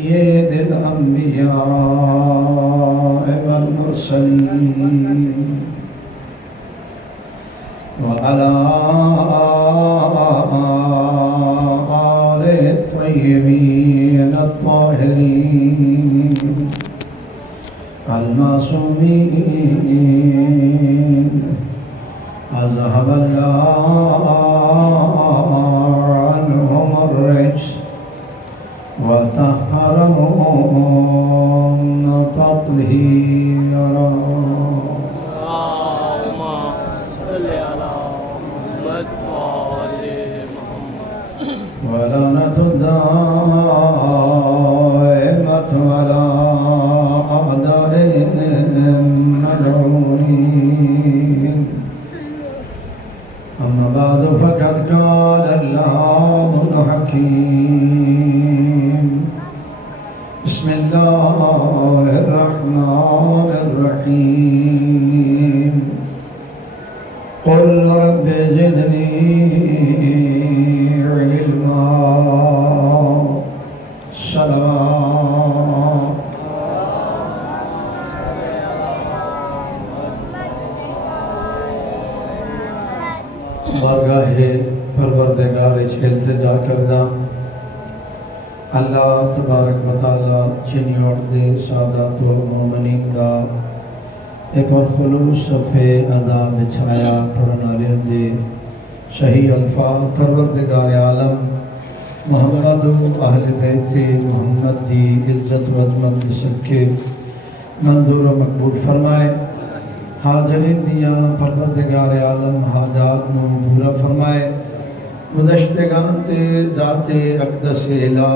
سيد الأنبياء والمرسلين وعلى آله الطيبين الطاهرين المعصومين أذهب الله عنهم الرجس وطهرهم تطهيرا. اللهم صل على محمد وآل محمد. ولعنة الدائمة على أعدائهم ملعونين. أما بعد فقد قال الله الحكيم بسم الله الرحمن الرحيم قل رب زدني علما. صلوات بارگاہ پروردگار التجا کردا اللہ تبارک و تعالی چنیوڑ دے سادات والمومنین دا ایک اور خلوص صفحے ادا بچھایا پڑھنا لے دے صحیح الفاظ پروردگار عالم محمد و اہل بیت محمد دی عزت و عظمت صدقے منظور و مقبول فرمائے. حاضرین دیاں پروردگار عالم حاجات نو پورا فرمائے. گزشتگان تے ذات اقدس الہ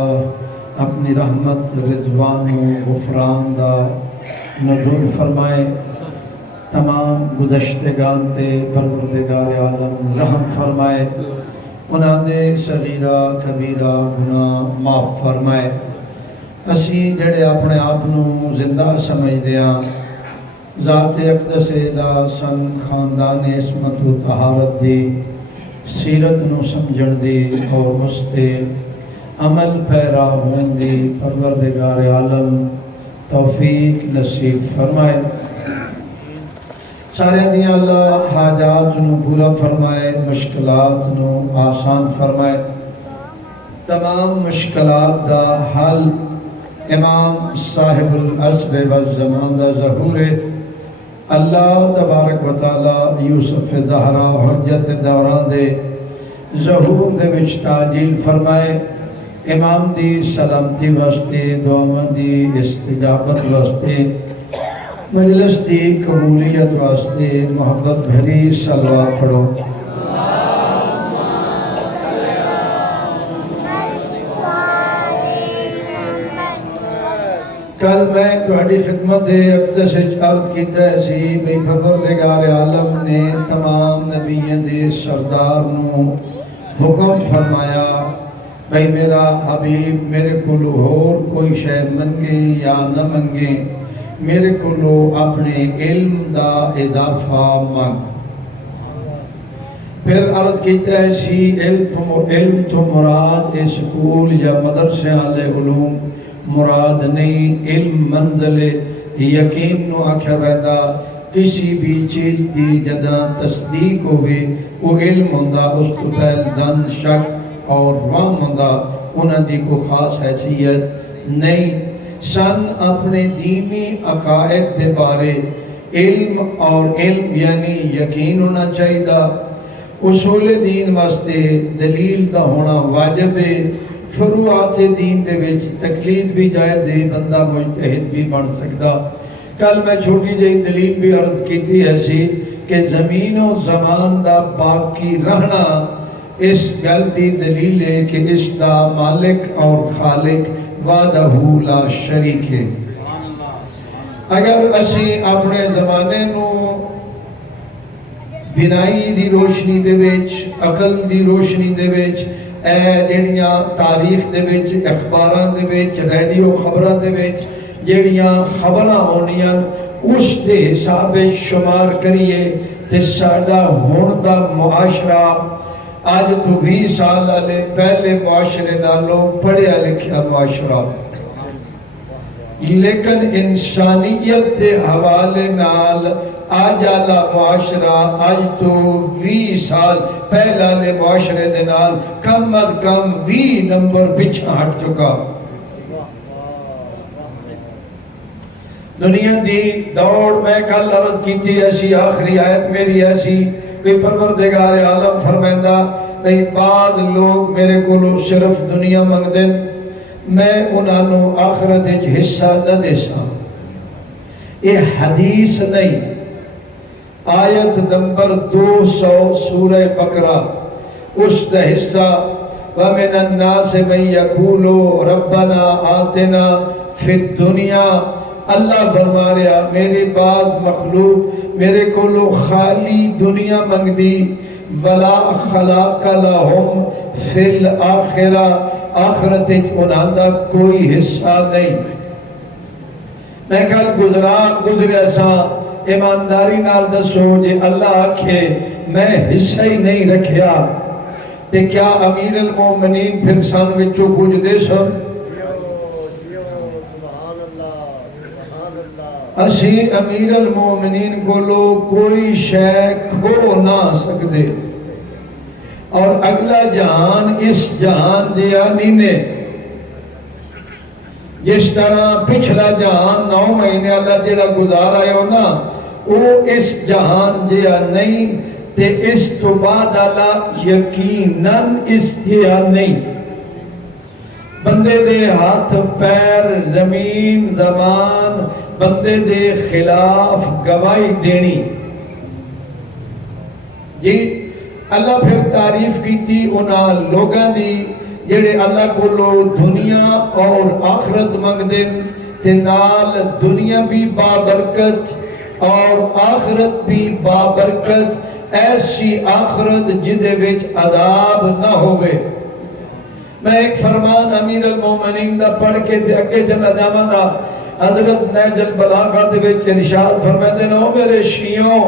اپنی رحمت رضوان و غفران دا نزول فرمائے. تمام گزشتگان تے پروردگار عالم رحم فرمائے. انہاں دے صغیرہ کبیرہ گناہ معاف فرمائے. اسی جڑے اپنے آپ نو زندہ سمجھ دیاں ذات اقدس الہ سن خاندان عصمت و طہارت دی سیرت نو سمجھن دی اور اس تے عمل پیرا ہون دی پروردگار عالم توفیق نصیب فرمائے. سارے دیاں اللہ حاجات نو پورا فرمائے، مشکلات نو آسان فرمائے. تمام مشکلات دا حل امام صاحب العصر والزمان دا ظہور اللہ تبارک و تعالی یوسف زہرا حجت دوران دے ظہور دے وچ تاجیل فرمائے. امام دی سلامتی واسطے، دعا دی استجابت واسطے، مجلس دی قبولیت واسطے محبت بھری صلوات پڑھو. کل میں تہاڈی خدمت اقدس عرض کیتا سی بھئی پروردگار عالم نے تمام نبیوں دے سردار نو حکم فرمایا بھئی میرا حبیب میرے کولو اور کوئی شے منگے یا نہ منگے، میرے کولو اپنے علم دا اضافہ مانگ. پھر عرض کیتا سی علم تو مراد سکول یا مدرسے والے علوم مراد نہیں. علم منزل یقین نو آکھیا ویدا. کسی بھی چیز دی جداں تصدیق ہوئے وہ علم ہوندا، اس تو پہل دن شک اور وہم ہوندا. انہاں دی کو خاص حیثیت نہیں. سن اپنے دینی عقائد دے بارے علم اور علم یعنی یقین ہونا چاہیے. اصول دین واسطے دلیل دا ہونا واجب ہے. فروعات دین دے وچ تقلید بھی جائز ہے، بندہ مجتہد بھی بن سکتا. کل میں چھوٹی جہی دلیل بھی عرض کیتی ہے سی کہ زمین و زمان دا باقی رہنا اس گل دی دلیل ہے کہ اس دا مالک اور خالق وحدہ لا شریک ہے. اگر اسی اپنے زمانے نو بینائی دی روشنی دے وچ، عقل دی روشنی دے وچ، جڑیاں تاریخ دے وچ، اخباراں دے وچ، ریڈیو خبراں دے وچ جڑیاں خبراں ہونیاں اس دے حساب شمار کریے تے ساڈا ہن دا معاشرہ آج تو 20 سال والے پہلے معاشرے نالوں پڑھیا لکھیا معاشرہ. لیکن انسانیت دے حوالے نال آج آلا معاشرہ آج تو 20 سال پہلا لے معاشرے دے نال کم از کم 20 نمبر پچھا ہٹ چکا. دنیا دی دوڑ میں کل عرض کی تھی ایسی آخری آیت میری ایسی کہ پروردگار عالم فرمائندہ کہ بعد لوگ میرے کو صرف دنیا منگ دیں میں انہوں آخرت حصہ نہ دے سا. یہ حدیث نہیں، آیت نمبر 200 سورہ بقرہ اس دا حصہ وَمِنَ النَّاسِ مَن يَقُولُ رَبَّنَا آتِنَا فِي الدُّنْيَا. اللہ فرما رہا میرے بعد مخلوق میرے کو لو خالی دنیا منگ دی وَلَا خَلَاقَ لَهُمْ فِي الْآخِرَةِ. آخرت انہاں دا کوئی حصہ نہیں. میں کل گزریا سا ایمانداری نال دسو جے اللہ آکھے میں حصہ ہی نہیں رکھیا تے کیا امیر المومنین پھر سان وچوں کچھ دے سن؟ اسی امیر المومنین کو لو کوئی شے کھو نہ سکدے اور اگلا جہان اس جہان دیا نہیں نے. جس طرح پچھلا جہان 9 مہینے اللہ جڑا گزار آئے ہو نا وہ اس جہان جیا نہیں تے اس تو بعد اللہ یقیناً اس جیا نہیں. بندے دے ہاتھ پیر زمین زمان بندے دے خلاف گواہی دینی. جی اللہ پھر تعریف کی تھی انہاں لوگاں دی جڑے اللہ کو لو دنیا اور آخرت منگ دیں تے نال دنیا بھی بابرکت اور آخرت بھی بابرکت ایسی آخرت جدے وچ عذاب نہ ہوئے. میں ایک فرمان امیر المومنین دا پڑھ کے اگے چلا جاواں گا. حضرت نہج البلاغہ دے وچ ارشاد فرماتے ہیں او میرے شیعوں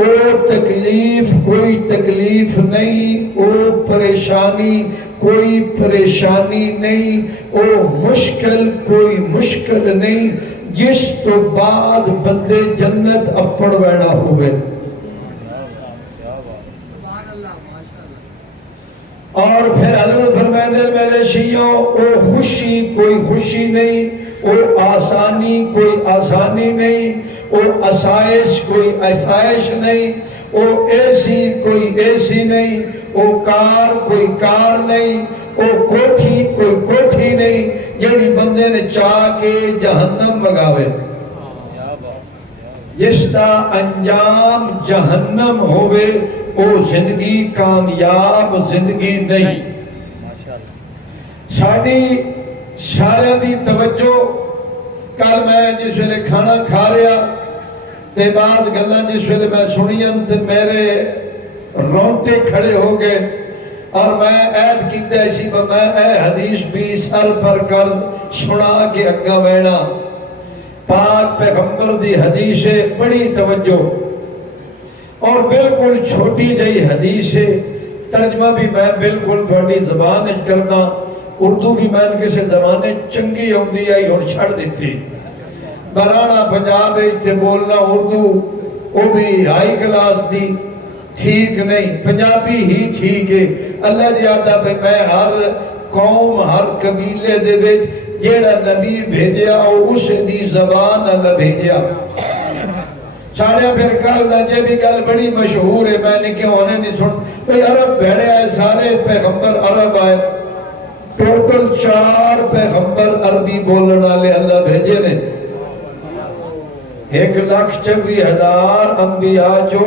او تکلیف کوئی تکلیف نہیں، او پریشانی کوئی پریشانی نہیں، او مشکل کوئی مشکل نہیں جس تو بعد بندے جنت اپڑ بینا ہوئے. اور پھر حضرت فرمائے میرے شیعوں او خوشی کوئی خوشی نہیں، او آسانی کوئی آسانی نہیں، او آسائش کوئی آسائش نہیں، او ایسی کوئی ایسی نہیں، او کار کوئی کار نہیں، او کوٹھی کوئی کوٹھی نہیں جیڑی بندے نے چاہ کے جہنم مگاوے. جس دا انجام جہنم ہوئے او زندگی کامیاب زندگی نہیں. ساڑی سارے دی توجہ کل میں جس ویلے کھانا کھا رہا تے بعد گلاں جس ویلے میں سنیاں تے میرے رونٹے کھڑے ہو گئے اور میں عہد کیتا اسی میں اے حدیث بھی سر پر کر سنا کے اگا بینا. پاک پیغمبر دی حدیث ہے بڑی توجہ اور بالکل چھوٹی جئی حدیث ہے. ترجمہ بھی میں بالکل بڑی زبان اچ کرنا. اردو بھی میں کسی زمانے چنگی ہوندی آئی اور چھڑ دیتی. برانا پنجاب تے بولنا اردو وہ بھی ہائی کلاس دی ٹھیک نہیں، پنجابی ہی ٹھیک ہے. اللہ دی آدھا پہ میں ہر قوم ہر قبیلے دے وچ جیڑا نبی بھیجیا اور اس دی زبان اللہ بھیجیا. ساڑھے پھر کل جے بھی گل بڑی مشہور ہے میں نے کیوں ہونے نہیں سن بھئی عرب بھیڑے آئے سارے پیغمبر عرب آئے. ٹوٹل 4 پیغمبر عربی بولن والے اللہ بھیجے نے. 1,24,000 انبیاء جو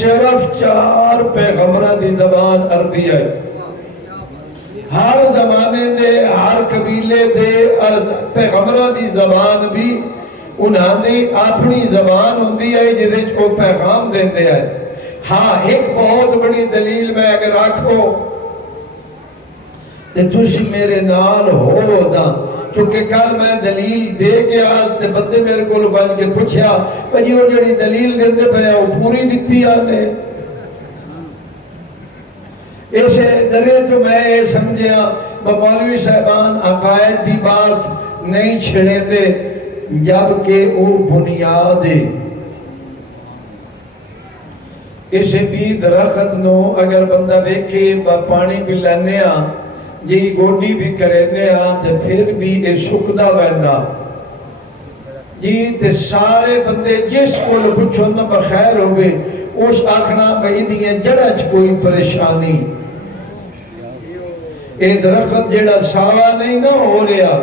صرف 4 پیغمبرہ دی زبان عربی آئی. ہر زمانے دے ہر قبیلے دے پیغمبرہ دی زبان بھی انہوں نے اپنی زبان ہوندی ہے جس کو پیغام دیندے آئے. ہاں ایک بہت بڑی دلیل میں اگر آکھو تے تسی میرے نال ہو دا کیونکہ کل میں دلیل دے کے آج تے بندے میرے کو بن کے پوچھیا جی وہ جڑی دلیل دیندے پے وہ پوری دتی آنے. اسے درے تو میں یہ سمجھیا مولوی صاحبان عقائد دی بات نہیں چھڑے دے جبکہ وہ بنیاد ہے۔ اسے بھی درخت نو اگر بندہ دیکھے پانی بھی لینے جی گوڈی بھی کرنے تو پھر بھی یہ سکدا ویندا جی تے سارے بندے جس کو پوچھو نہ بخیر ہوئے اس آکھنا بھئی دیئے جڑا کوئی پریشانی اے درخت جڑا ساوا نہیں نہ ہو رہا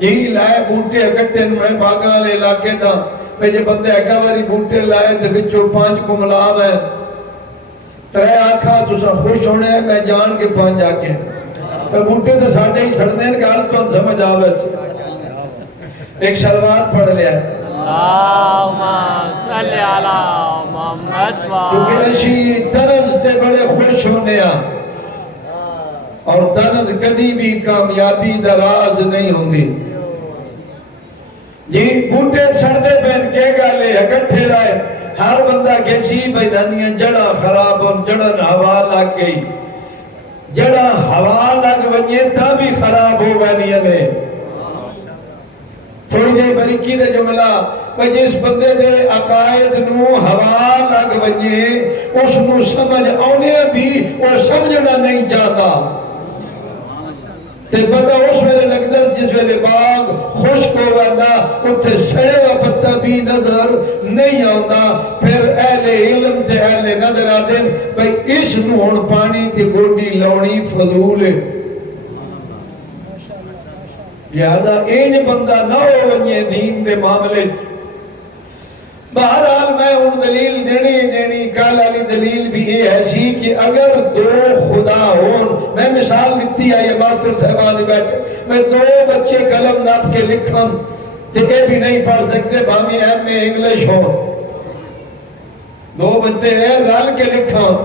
یہی لائے بوٹے اکٹے میں باغاں لے علاقے دا پہ جے بندے اگا واری بوٹے لائے تے بچوں 5 کملاب ہے 3 آکھا تسا خوش ہونے ہیں میں جان کے 5 آکے پر بوٹے تے ساڑھے ہی سڑنے ہیں گال تو ہم سمجھ آوے ایک شلوات پڑھ لیا اللہم صلی علی محمد کیونکہ اسی طرز تے بڑے خوش ہونے ہیں اور طرز کدی بھی کامیابی دراز نہیں ہوں گی جی بوٹے سڑتے پہن کے گالے اکٹھے رائے ہر بندہ کیسی بیدانیاں جڑا خراب اور جڑا ہوا لگ گئی جڑا ہوا لگ ونجے تا بھی خراب ہو گئی میں تھوڑی جائے بریکی دے جملہ جس بندے دے عقائد نو ہوا لگ ونجے اس نو سمجھ آنے بھی وہ سمجھنا نہیں چاہتا تے پتہ اس ویلے لگتا جس ویلے باغ خشک ہو گیا اتھے سڑے ہوا پتہ بھی نظر نہیں آتا پھر اہل علم تے اہل نظر آتے بھئی اس نون پانی تے گوڑی لونی فضول ہے لہذا اینج بندہ نہ ہو ونجے دین دے معاملے بہرحال میں ان دلیل دینی کال علی دلیل بھی یہ ہے سی کہ اگر 2 خدا ہون میں مثال دیتی ہے یہ ماسٹر صاحبان بیٹھے میں 2 بچے قلم ناپ کے لکھن تے بھی نہیں پڑھ سکتے بامی ایم میں انگلش ہو 2 بچے رل کے لکھن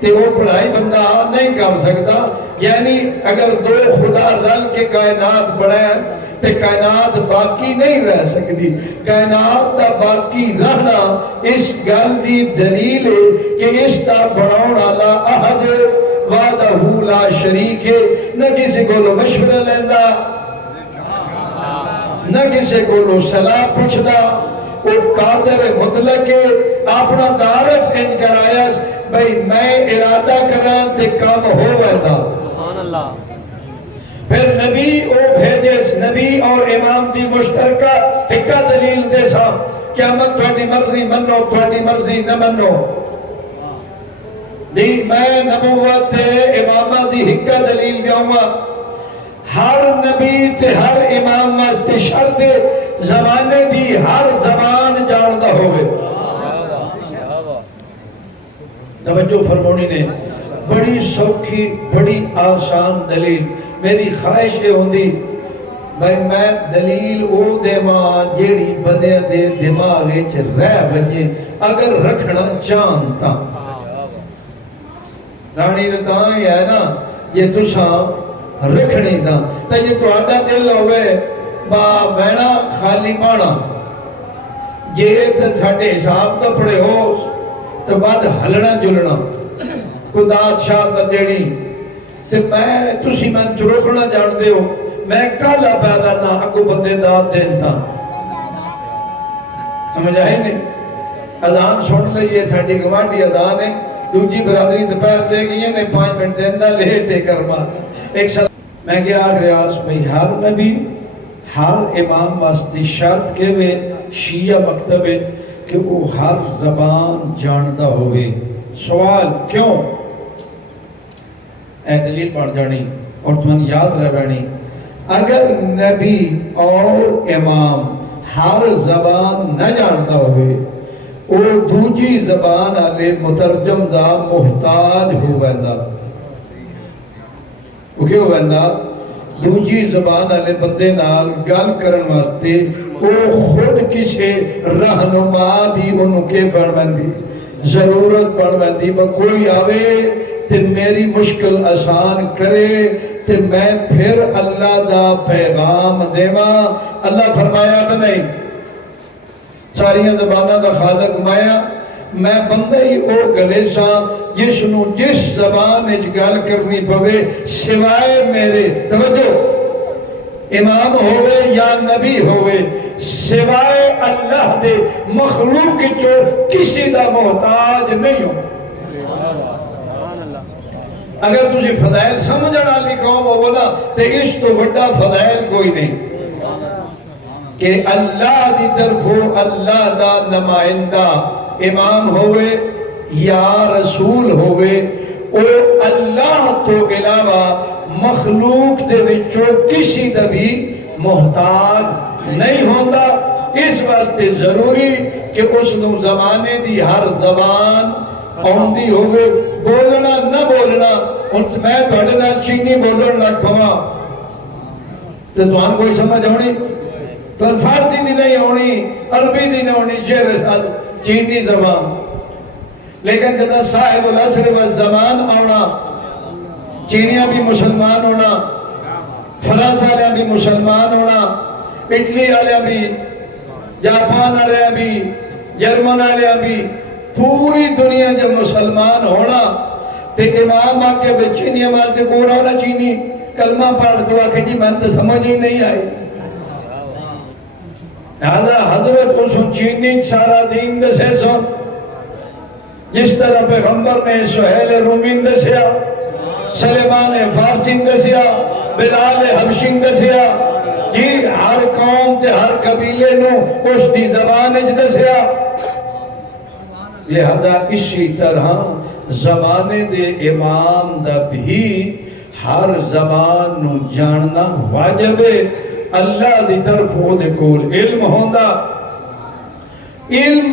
تے وہ پڑھائی بندہ نہیں کر سکتا یعنی اگر 2 خدا رل کے کائنات پڑھائیں تے کائنات باقی نہیں رہ سکتی کائنات دا باقی رہنا اس گل دی دلیل ہے کہ اس دا بڑھاؤن اللہ احد وعدہ لا شریک ہے نہ کسی کو لو مشورہ لیندہ نہ کسی کو لو صلاح پوچھدا وہ قادر مطلق ہے اپنا تعارف ان کرایا بھئی میں ارادہ کران تے کام ہو ویسا سبحان اللہ پھر نبی او بھیجس نبی اور امام دی مشترکہ ہکا دلیل دے سا قیامت تھوڑی مرضی منو تھوڑی مرضی نہ منو دی میں نبوت تے امامہ دی ہکا دلیل دیاؤں گا ہر نبی تے ہر امام تے شرط زمانے دی ہر زبان جاندہ ہوئے توجہ فرمونی نے بڑی سوکھی بڑی آسان دلیل میری خواہش یہ ہوندی میں دلیل او دے ماں جیڑی بدے دے دماغے چھ رہ بجے اگر رکھنا چاہتا رانی رتاں یہ ہے نا یہ تساں رکھنی دا تا یہ تو آڈا دل ہوئے با بینا خالی پانا یہ تو ساڑھے حساب تو پڑے ہو تو بعد ہلنا جلنا خدات شاہ بدیڑی تے میں تسی من چروکنا جان دے ہو میں کالا پیدا نہ اگو بندے داد دینتا سمجھ آئی نہیں اذان سن لئیے ساڑھی گوانڈی اذان ہے دوجی برادری دپہر دے گئی ہیں 5 منٹ دیندہ لے دے کر مات ایک سلام میں کیا ریاض بھئی ہر نبی ہر امام واسطی شرط کے میں شیعہ مکتب ہے کہ وہ ہر زبان جاندہ ہوئے سوال کیوں اے دلیل پڑھ جانی اور تمہیں یاد رہ بانی اگر نبی اور امام ہر زبان نہ جانتا ہوئے وہ دوجی زبان آلے مترجم دا محتاج ہو ویندہ وہ کیوں ویندہ دوجی زبان آلے بندے نال گل کرن واسطے وہ خود کسے رہنما دی ان کے بڑھوندی ضرورت پڑھوندی وہ کوئی آوے تے میری مشکل آسان کرے تے میں پھر اللہ دا پیغام دیواں اللہ فرمایا نہیں ساریاں زبانہ دا خالق میں بندہ ہی او گلے سا جس نو جس زبان اچ گل کرنی پوے سوائے میرے توجہ امام ہوئے یا نبی ہوئے سوائے اللہ دے مخلوق جو کسی دا محتاج نہیں ہو. اگر تجھے فضائل سمجھنا والی قوم ہو نا تو اس تو بڑا فضائل کوئی نہیں کہ اللہ دی طرفوں اللہ دا نمائندہ امام ہوئے یا رسول ہوئے او اللہ تو علاوہ مخلوق دے وچوں کسی دا بھی محتاج نہیں ہوتا. اس واسطے ضروری کہ اس نو زمانے دی ہر زبان آندی ہوئے بولنا نہ بولنا. میں تھوڑے نال چینی بولن لگ پواں تو تمہیں کوئی سمجھ آنی پر فارسی دی نہیں ہونی عربی دی نہیں ہونی شعر سال چینی زبان. لیکن جدا صاحب العصر والزمان آنا چینیاں بھی مسلمان ہونا فرانس والے بھی مسلمان ہونا اٹلی والے بھی جاپان والے بھی جرمن والے بھی پوری دنیا جب مسلمان ہونا تے امام آکے بے چینی مارتے گورا ہونا چینی کلمہ پڑھ تو آکے جی من تو سمجھ ہی نہیں آئی. حضرت کو سن چینی سارا دین دسے سن جس طرح پیغمبر نے سہیل رومین دسیا سلیمان فارسین دسیا بلال حبشین دسیا جی ہر قوم تے ہر قبیلے نو اس دی زبان اج دسیا. لہذا اسی طرح زمانے دے امام دا بھی ہر زبان نو جاننا واجب ہے. اللہ دی طرف وہ دے کول علم ہوندا. علم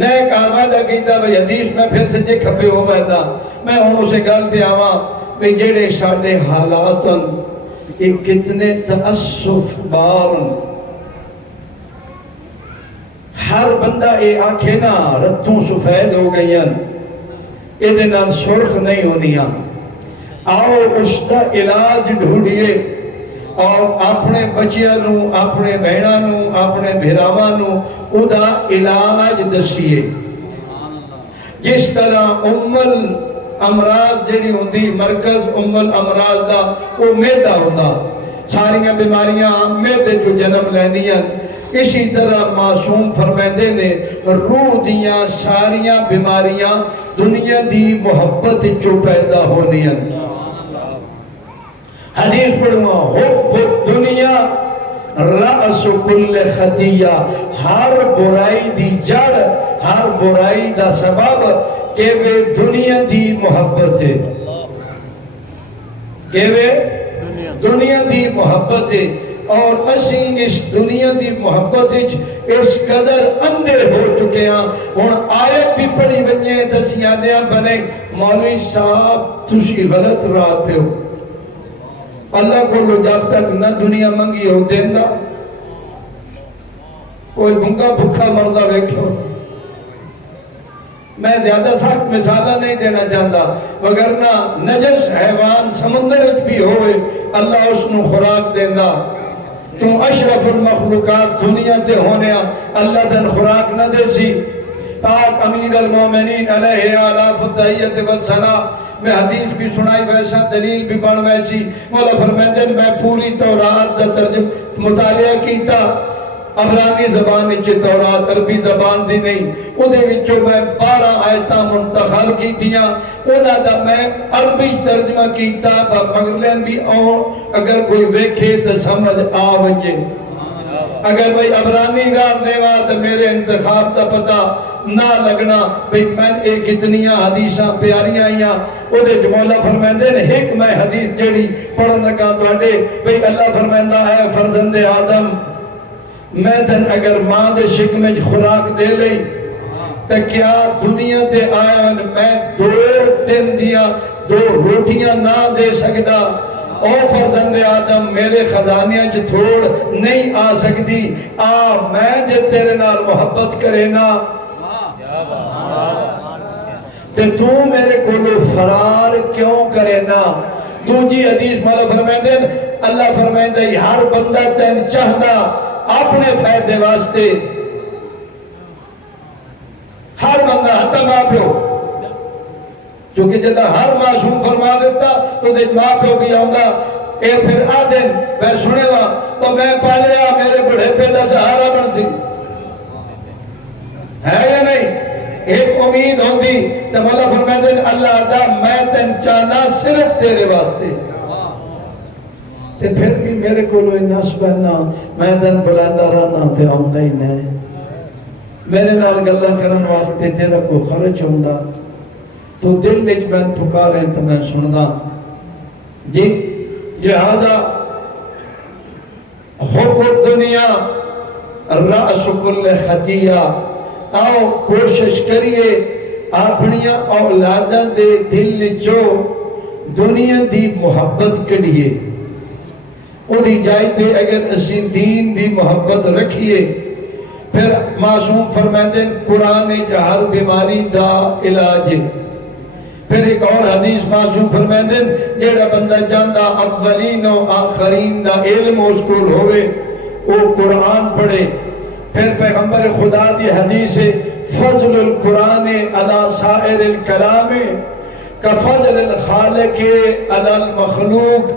نئے کارواں کیتا بھئی حدیث میں پھر سجے کھپے ہو بیٹھا میں ہن اسے گل تے آواں کہ جڑے ساڈے حالات یہ کتنے تاسف بار ہر بندہ اے آکھے نا رتوں سفید ہو گئی یہ دے نال سرخ نہیں ہونیاں. آؤ اس دا علاج ڈھونڈیے اور اپنے بچیاں نو اپنے بہناں نو اپنے بھراواں نو او دا علاج دسیے. جس طرح امراض جڑی ہوندی مرکز الامراض دا وہ میدا ہوندا ساریاں بیماریاں میدے جو جنم لیندیاں. اسی طرح معصوم فرمیندے نے روح دیاں ساریاں بیماریاں دنیا دی محبت جو پیدا ہونیاں. حدیث پڑھوا حب الدنیا رأس کل خطیہ ہر برائی دی جڑ ہر برائی دا سبب کہ وہ دنیا دی محبت ہے کہ وہ دنیا دی محبت ہے. اور اسی اس دنیا دی محبت اس قدر اندھے ہو چکے ہیں. ہن آیت بھی پڑھی ونجے دسیاں بنے مولوی صاحب تسی غلط راہ پہ ہو. اللہ کو لو جب تک نہ دنیا منگی ہو دیندہ کوئی بھنگا بھکھا مردہ ویکھو. میں زیادہ سخت مثالہ نہیں دینا چاہتا وگرنہ نجس حیوان سمندر بھی ہوئے اللہ اس نو خوراک دیندہ. تو اشرف المخلوقات دنیا تے ہونے اللہ دن خوراک نہ دے سی. پاک امیر المومنین علیہ آلاف التحیت والسلام میں حدیث بھی سنائی ویسا دلیل بھی بڑھ ویسی. مولا فرمیندے میں پوری تورات دا ترجمہ مطالعہ کیتا عبرانی زبان وچ تورات عربی زبان دی نہیں اودے وچوں میں 12 آیتاں منتخب کیتیاں انہاں دا میں عربی ترجمہ کیتا مغربین بھی اگر کوئی ویکھے تے سمجھ آ ونجے. اگر بھئی عبرانی راہ دیوا تو میرے انتخاب تا پتہ نہ لگنا بھئی میں ایک اتنیاں حدیثاں پیاریاں آئیاں او دے مولا فرمیندے نے ایک میں حدیث جڑی پڑھن لگا تواڈے بھئی اللہ فرمیندا ہے فرزند آدم میں تن اگر ماں دے شکم وچ خوراک دے لئی تے کیا دنیا تے آیا میں 2 دن دیا 2 روٹیاں نہ دے سکدا. او فرزند آدم میرے خزانیاں چ تھوڑ نہیں آ سکتی آ میں جے تیرے نال محبت کرے نا تے تو میرے کولو فرار کیوں کرے نا. دوجی حدیث مولا فرمائندے اللہ فرمائندے ہر بندہ تین چاہدا اپنے فائدے واسطے ہر بندہ حتی ماں پیو کیونکہ جدہ ہر معصوم فرما دیتا تو دے ماں پیو بھی آؤں گا اے پھر آدن میں سنے وا تو میں پالیا میرے بڑھے پیدا سہارا بن سی ہے یا نہیں؟ ایک امید ہوتی تو مولا فرمائے اللہ دا میں تن چاہنا صرف تیرے واسطے تے پھر بھی میرے کو لوئی نس بہنا میں تن بلاندا رہنا تے آمدہ ہی نہیں میرے نال گلہ کرن واسطے تیرا کو خرچ ہوندہ تو دل وچ میں پکارے تو میں سندا جی لہذا حب الدنیا رأس کل خطیہ آؤ کوشش کریے اپنیاں اولاداں دے دل چو دنیا دی محبت کریے اُدھی جائتے اگر اسی دین دی محبت رکھیے پھر معصوم فرمائے قرآن ہر بیماری دا علاج پھر ایک اور حدیث معصوم فرمائے جیڑا بندہ چاہتا اولین و آخرین دا علم اس کو ہوئے وہ قرآن پڑھے پھر پیغمبر خدا دی حدیث فضل القرآن علی سائر الکلام کا فضل الخالق علی المخلوق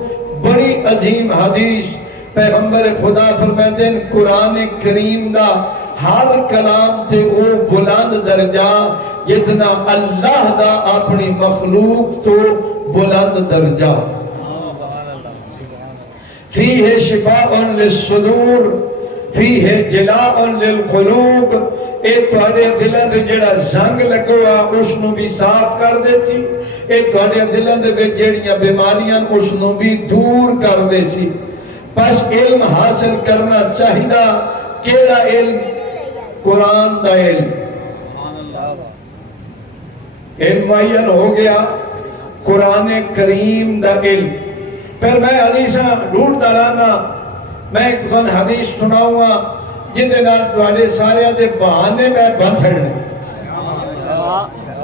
بڑی عظیم حدیث پیغمبر خدا فرمائے قرآن کریم دا ہر کلام تے وہ بلند درجہ جتنا اللہ دا اپنی مخلوق تو بلند درجہ فیہ شفاء للصدور فیہ جلاء للقلوب ایک توڑے دلند جڑا زنگ لگوا اس نو بھی صاف کر دیتی ایک توڑے دلند جڑیاں بیماریاں اس نو بھی دور کر دیتی پس علم حاصل کرنا چاہیدہ کیڑا علم قرآن دا علم علم معین ہو گیا قرآن کریم دا علم پھر میں حدیثاں ڈھونڈتا رہنا میں ایک حدیث سناؤں گا جنہیں نال تواڈے سارے دے بہانے میں بن چھڑنے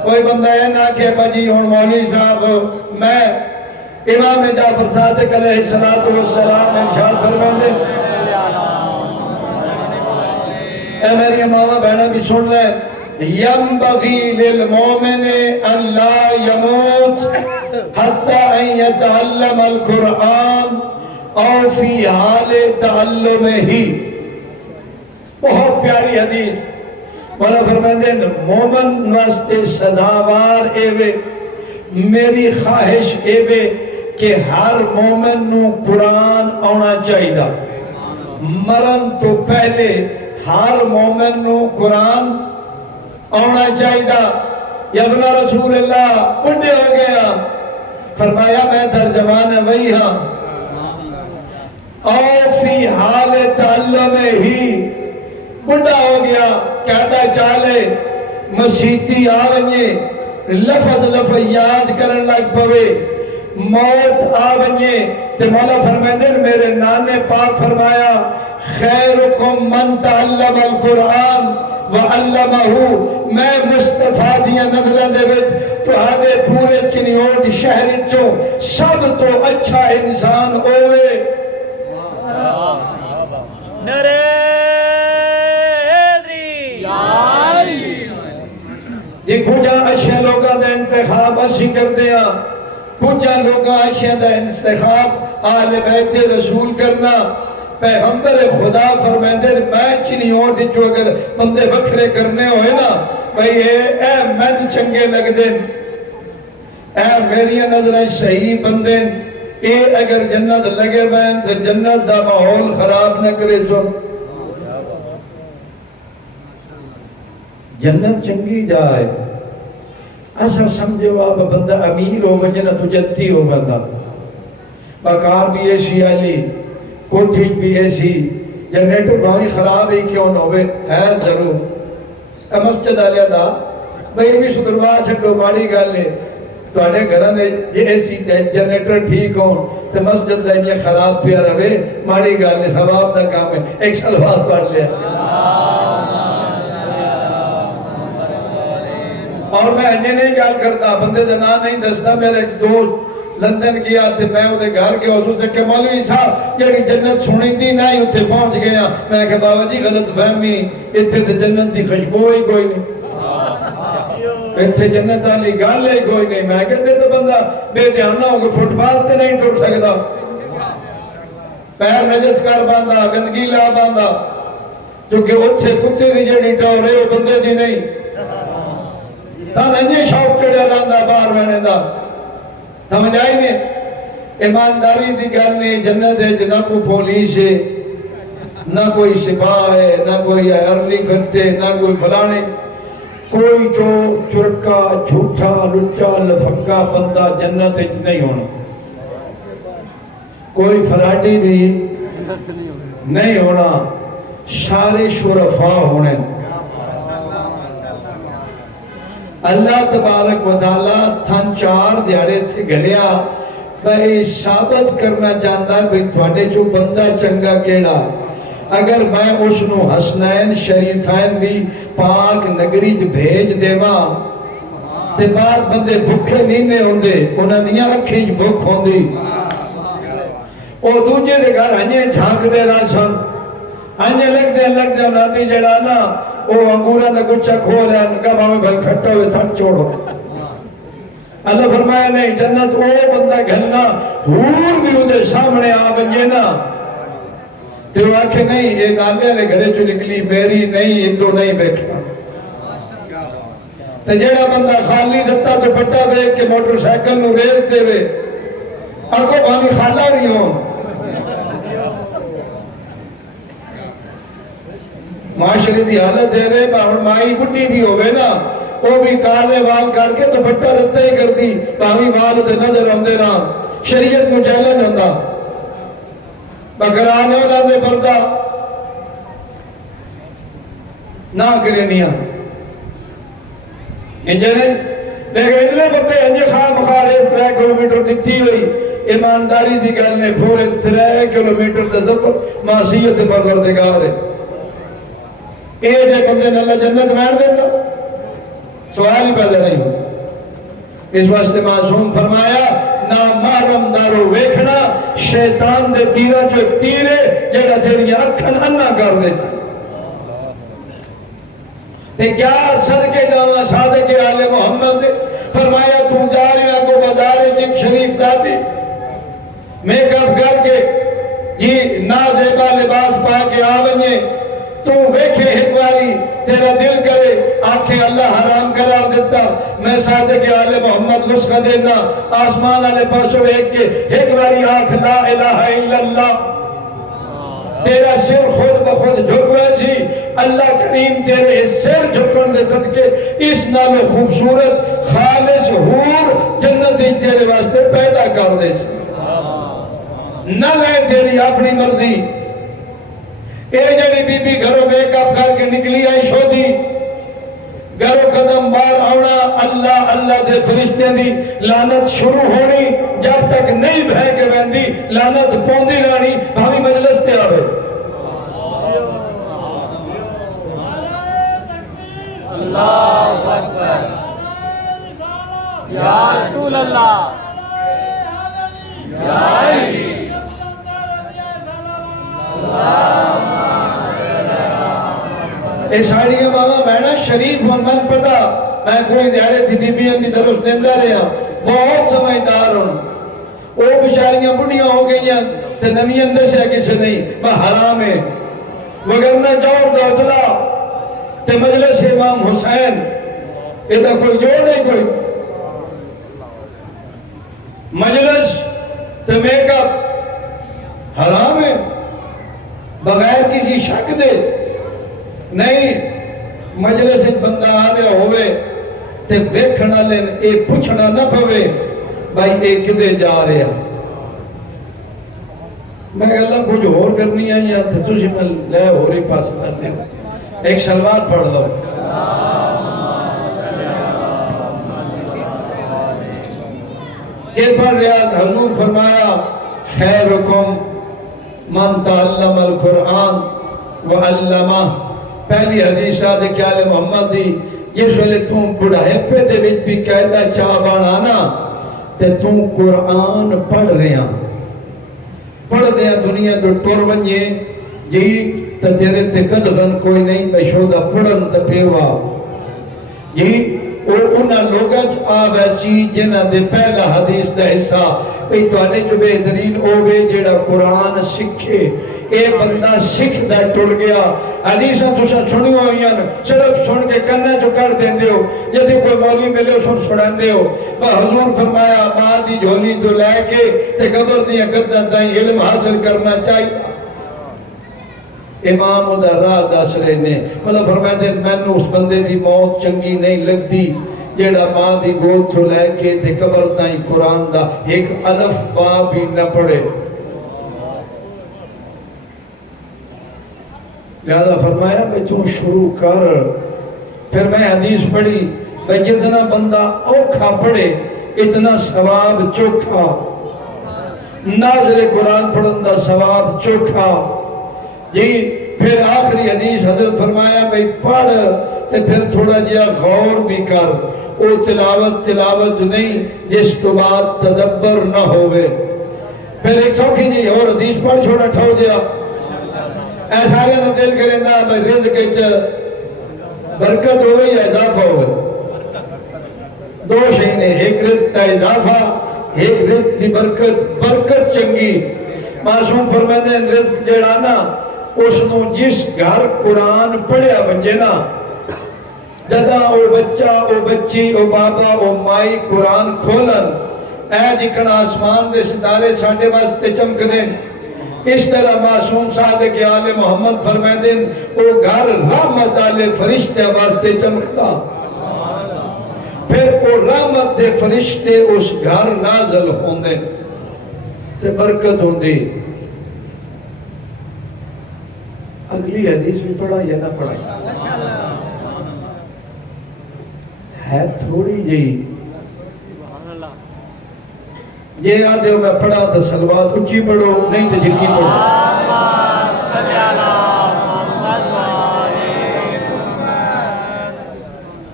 کوئی بندہ ہے نا کہ بجی ہون مولوی صاحب میں امام جعفر صادق علیہ السلام ارشاد فرماتے اے میری ماما بہنیں بھی سن لیں ينبغي للمؤمن ان لا يموت حتى ان يتعلم القرآن او في حال تعلمه بہت پیاری حدیث مولا فرماتے ہیں مومن واسطے سزاوار ایوے میری خواہش ایوے کہ ہر مومن نو قرآن آنا چاہیے مرن تو پہلے ہر مومن نو قرآن آنا چاہیے یا ابن رسول اللہ بڑھے ہو گیا فرمایا میں ترجمان وہی ہاں او فی حال تعلم ہی بڑھا ہو گیا کہتا چالے مسیحی آونیے لفظ یاد کرن لگ پوے موت آونیے تے مولا فرمائے میرے نانے پاک فرمایا خیرکم من تعلم القرآن وعلمہو میں مصطفیٰ دیا نظرہ دے وچ تو آگے پورے چنیوٹ شہری چو سب تو اچھا انسان ہوئے نرے جی کچھا اشیاء لوگا دا انتخاب اسی کر دیا کچھا لوگا اشیاء دا انتخاب آل بیت رسول کرنا پیغمبر خدا فرمائے میں چنیوں دی جو اگر بندے وکھرے کرنے ہوئے نا بھئی اے میں چنگے لگ دیں اے میری نظریں صحیح بندے اے اگر جنت لگے بین تو جنت دا ماحول خراب نہ کرے تو جنت چنگی جائے ایسا سمجھے آپ بندہ امیر ہو بجنہ تو جتی ہو بندہ بکار بھی ایسی آلی کوٹھی بھی ایسی جنریٹر بہنی خراب ہی کیوں نہ ہوئے ہے ضرور اے مسجد آلیا دا بھئی بھی سدروا چھٹو ماڑی گال لے تو آنے گھران یہ ایسی جنریٹر ٹھیک ہوں تو مسجد لینی خراب پیا رہے ماڑی گال لے ثواب دا کام ہے ایک سلوات پڑھ لیا اور میں انجھے نہیں گال کرتا بندے دنا نہیں دستا میرے دوست لندن گیا تھے میں انہیں گھر کے حضور سے کہ مولوی صاحب جڑی جنت سنی تھی نہ ہی اتھے پہنچ گیا میں کہ بابا جی غلط فہمی اتھے تے جنت دی خوشبو ہی کوئی نہیں اتھے جنت والی گل ہی کوئی نہیں میں کہتے تو بندہ بے دھیان نہ ہو کہ فٹ پاتھ تے نہیں ٹوٹ سکتا پیر نجس کر باندھا گندگی لا باندھا کیونکہ اتھے کتے دی جڑی ٹور ہے وہ بندے دی نہیں تاں انجے شوق چڑھا رہندا باہر رہنے دا سمجھ آئی نے ایمانداری دی گل نہیں جنت ہے نہ کوئی پولیس ہے نہ کوئی سپاہ ہے نہ کوئی ارلی گھنٹے نہ کوئی فلانے کوئی چور چرکا جھوٹا لچا لفنگا بندہ جنت وچ نہیں ہونا کوئی فراڈی بھی نہیں ہونا سارے شرفاء ہونے اللہ تبارک و تعالیٰ تھن 4 دیہڑے تھے گھڑیا میں ثابت کرنا چاہتا ہے تھوڑے جو بندہ چنگا کیڑا اگر میں اس نو حسنین شریفین دی پاک نگری چ بھیج دیواں تے بعد بندے بھکھے نینے ہوندے انہاں دیاں اکھیں وچ بھوک ہوندی او دوجے دے گھر ہنجے جھانک دے رہا سن ہنجے لگ دے انہاں دی جڑا نا او انگوراں دا گچھا کھول ہے کہا باوے بھائی کھٹا ہوئے سٹ چھوڑو اللہ فرمایا نہیں جنت او بندہ گھلنا حور بھی اودے سامنے آ بنجے نا تو وہ آکھے نہیں ایک آلے لے گھرے جو نکلی میری نہیں اندو نہیں بیٹھنا تو جیڑا بندہ خالی دتا تو پٹا دیکھ کے موٹر سائیکل نو ریس دے وے اور کو بھامی خالہ نہیں ہوں معاشرے دی حالت دے رہے باہر مائی بٹی بھی ہوئے نا وہ بھی کالے وال کر کے تو پٹا رتا ہی کر دی باہمی وال دے نظر ہم دے رہا شریعت کو چیلنج ہوندہ بکرانے والا دے پردہ نہ کرے نیا انجھنے لیکن اتنے بندے انجھے خواہ مخارے 3 کلومیٹر دیتی ہوئی ایمانداری دی گل نے پورے 3 کلومیٹر دے زفر معصیت دے پروردگار ہے اے جے بندے نے اللہ جنت میں دے گا سوال ہی پیدا نہیں ہو اس واسطے معصوم فرمایا نا محرم دارو ویکھنا شیطان دے تیرہ جو تیرے جیڑا تیری اکھن انا کر دے سی تے کیا صدقے جاواں صادق آل محمد دے فرمایا تو جاریا کو بازار جک شریف ذاتی میک اپ کر کے یہ نازیبا لباس پا کے آونجے تو ویکھے ایک باری تیرا دل کرے آنکھیں اللہ حرام قرار دیتا میں صادق آل محمد نسخہ دینا آسمان آلے پاسو ایک کے ایک باری آنکھ لا الہ الا اللہ تیرا سر خود بخود جھکوے سی اللہ کریم تیرے سر جھکن دے صدقے اس نالو خوبصورت خالص حور جنتی تیرے واسطے پیدا کر دے سی نہ لے تیری اپنی مرضی اے جڑی بی بی گھروں میک اپ کر کے نکلی آئی شودی گھروں قدم بار آونا اللہ اللہ دے فرشتے دی لعنت شروع ہونی جب تک نہیں بھے کے بہندی لعنت پوندی رانی بھاوی مجلس تے آوے اللہ اکبر یا رسول اللہ یا علی اے ساڑیاں بابا بینا شریف من پتا میں کوئی دیارے تھی بی بیوں کی درست دیندہ رہا بہت سمجھدار ہوں وہ بچاریاں بڑھیاں ہو گئی ہیں تے نمی اندر سے کسی نہیں وہ حرام ہے وگرنہ جور دوتلا تے مجلس امام حسین یہ تو کوئی جوڑ نہیں کوئی مجلس تے میک اپ حرام ہے بغیر کسی شک دے نہیں مجلس بندہ آنے ہوئے تے بیکھنا لیں اے پوچھنا نہ پوے بھائی اے کدے جا رہے ہیں میں اللہ کچھ اور کرنی آئی ہیں تو تجھے میں لے ہو رہی پاس پاتے ہیں ایک شلوات پڑھ دو یہ پر ریاض حضور فرمایا خیرکم من تعلم القرآن وعلمہ پہلی حدیث صادق آل محمد دی جس ویلے تم بڑھائپے دے وچ بھی قیدہ چاہ بنانا تے تم قرآن پڑھ رہے ہیں پڑھ دیا دنیا تو ٹور ونجے جی تا تیرے تے قدغن کوئی نہیں بشودہ پڑھن تا پیوا جی اور انہاں لوگاں چ آ ویسی جنہاں دے پہلا حدیث دا حصہ بھئی تواڈے جو بہترین ہوے جیڑا قرآن سکھے اے بندہ سکھ دا ٹر گیا حدیثاں تساں سنیاں ہوئیاں صرف سن کے کنے چ کر دیندے ہو جدی کوئی مولوی ملے سن سناندے ہو حضور فرمایا ماں دی جھولی تو لے کے تے قبر دیاں گداں تائیں علم حاصل کرنا چاہیے امام دا راہ دس رہے نے مطلب فرماتے ہیں مینوں اس بندے دی موت چنگی نہیں لگتی جیڑا ماں دی گود تو لے کے تے قبر تائیں قرآن دا ایک الف با بھی نہ پڑھے لہذا فرمایا کہ تو شروع کر پھر میں حدیث پڑھی کہ جتنا بندہ اوکھا پڑھے اتنا ثواب چوکھا ناظر قرآن پڑھن دا ثواب چوکھا جی پھر آخری حدیث حضرت فرمایا بھئی پڑھ تے پھر تھوڑا جیا غور بھی کر او تلاوت نہیں جس تو بعد تدبر نہ ہوئے پھر ایک سوکھی جی اور حدیث پڑھ چھوڑا ٹھو جیا ایسا آگے نہ دل کرے نا بھئی رزق کے برکت ہوئے یا اضافہ ہوئے دو شہینے ایک رزق کا اضافہ ایک رزق کی برکت چنگی معصوم فرماتے ہیں رزق جڑانا اس نو جس گھر قرآن پڑھیا بنجے نا جدا او بچہ او بچی او بابا او مائی قرآن کھولن اے جکن آسمان دے ستارے ساڑھے واسطے چمک دیں اس طرح معصوم صادق آل محمد فرمائے دیں او گھر رحمت آل فرشتے واسطے چمکتا پھر او رحمت دے فرشتے اس گھر نازل ہوندے تے برکت ہوندی اگلی حدیث بھی پڑھا یا نہ پڑھا ہے تھوڑی جی یہ آدھے میں پڑھا تو سلوات اچھی پڑھو نہیں تو جھکی پڑھو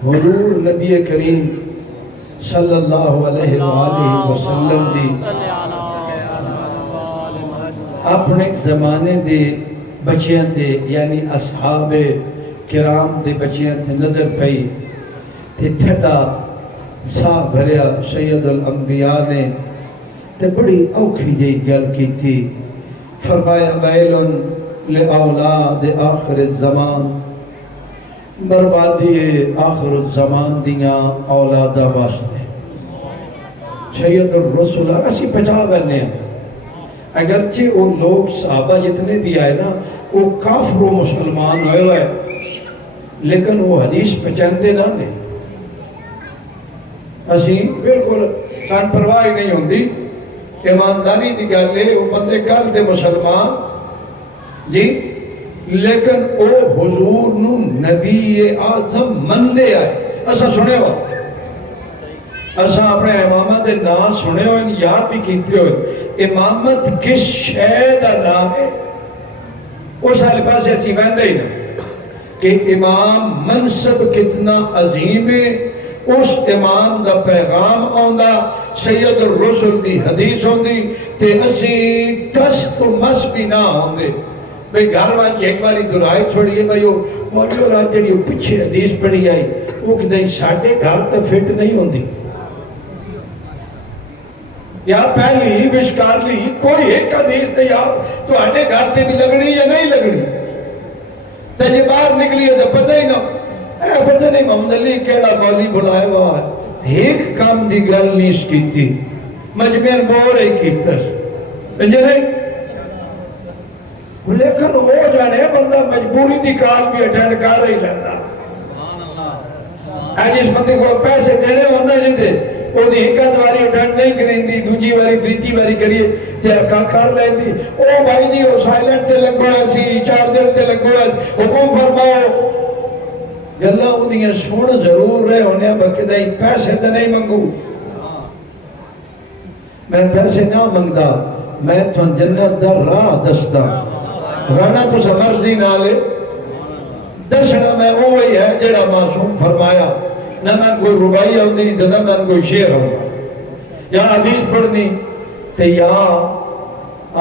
حضور نبی کریم صلی اللہ علیہ وآلہ وسلم دی اپنے زمانے دے بچیاں دے یعنی اصحاب کرام دے بچیاں دے نظر پئی تے ٹھڈا ساہ بھریا سید الانبیاء نے تے بڑی اوکھی جئی گل کی تھی فرمایا ویلن لأولاد آخر الزمان بربادی آخر الزمان دیاں اولادا واسطے سید الرسول اسی پچھا بننے ہیں اگرچہ وہ لوگ صحابہ جتنے بھی آئے نا وہ کافر و مسلمان ہوئے ہوئے لیکن وہ حدیث پہچاندے نہ نے اسی بالکل سان پرواہی نہیں ہوندی ایمانداری دی گل ہے وہ بندے کل دے مسلمان جی لیکن او حضور نو نبی اعظم مندے آئے ایسا سنے ہوا ایسا اپنے امامت دے نام سنے ہوئے یاد بھی کیتے ہوئے امامت کس شے دا نام ہے اس حال پاس ایسی ویندے ہی نا کہ امام منصب کتنا عظیم ہے اس امام دا پیغام آندا سید الرسل دی حدیث ہوندی تے اسی کس تو مس بھی نہ ہوندے بھئی گھر وانچ ایک باری درائی چھوڑیے بھئی مولیو رات جڑی پچھے حدیث پڑھی آئی وہ کدھیں ساڑھے گھر تا فٹ نہیں ہوندی یا پہلی بشکار لی کوئی ایک حدیث تے یا تو آنے گھر تے بھی لگنی یا نہیں لگنی تے جی باہر نکلی ہے تو پتہ ہی نہ اے پتہ نہیں محمد علی کیڑا مولی بلائے ہوا ہے ایک کام دی گل نیس کی تھی مجمعین بور ہی کی تس بنجھے نہیں لیکن ہو جانے بندہ مجبوری دی کام بھی اٹھینڈ کر رہی لیتا ہے جس بندے کو پیسے دینے ہونا نہیں دے وہ دی ایک دواری اٹھینڈ نہیں کریں دی دوجی واری تریتی واری کریے جہاں کھار لیں دی او بھائی دی وہ سائلنٹ تے لگو ایسی چارجر تے لگو ایسی حکم فرماؤ جلہ وہ دیاں سن ضرور رہے ہونے بلکہ دائی پیسے تے نہیں منگو میں پیسے نہ منگدا میں تو جنت دا راہ دستا رانا تو سمرزی نالے دسنا میں وہی ہے جڑا معصوم فرمایا نہ میں کوئی ربائی ہوتی نہ میں کوئی شعر ہوتا یا حدیث پڑھنی تے یا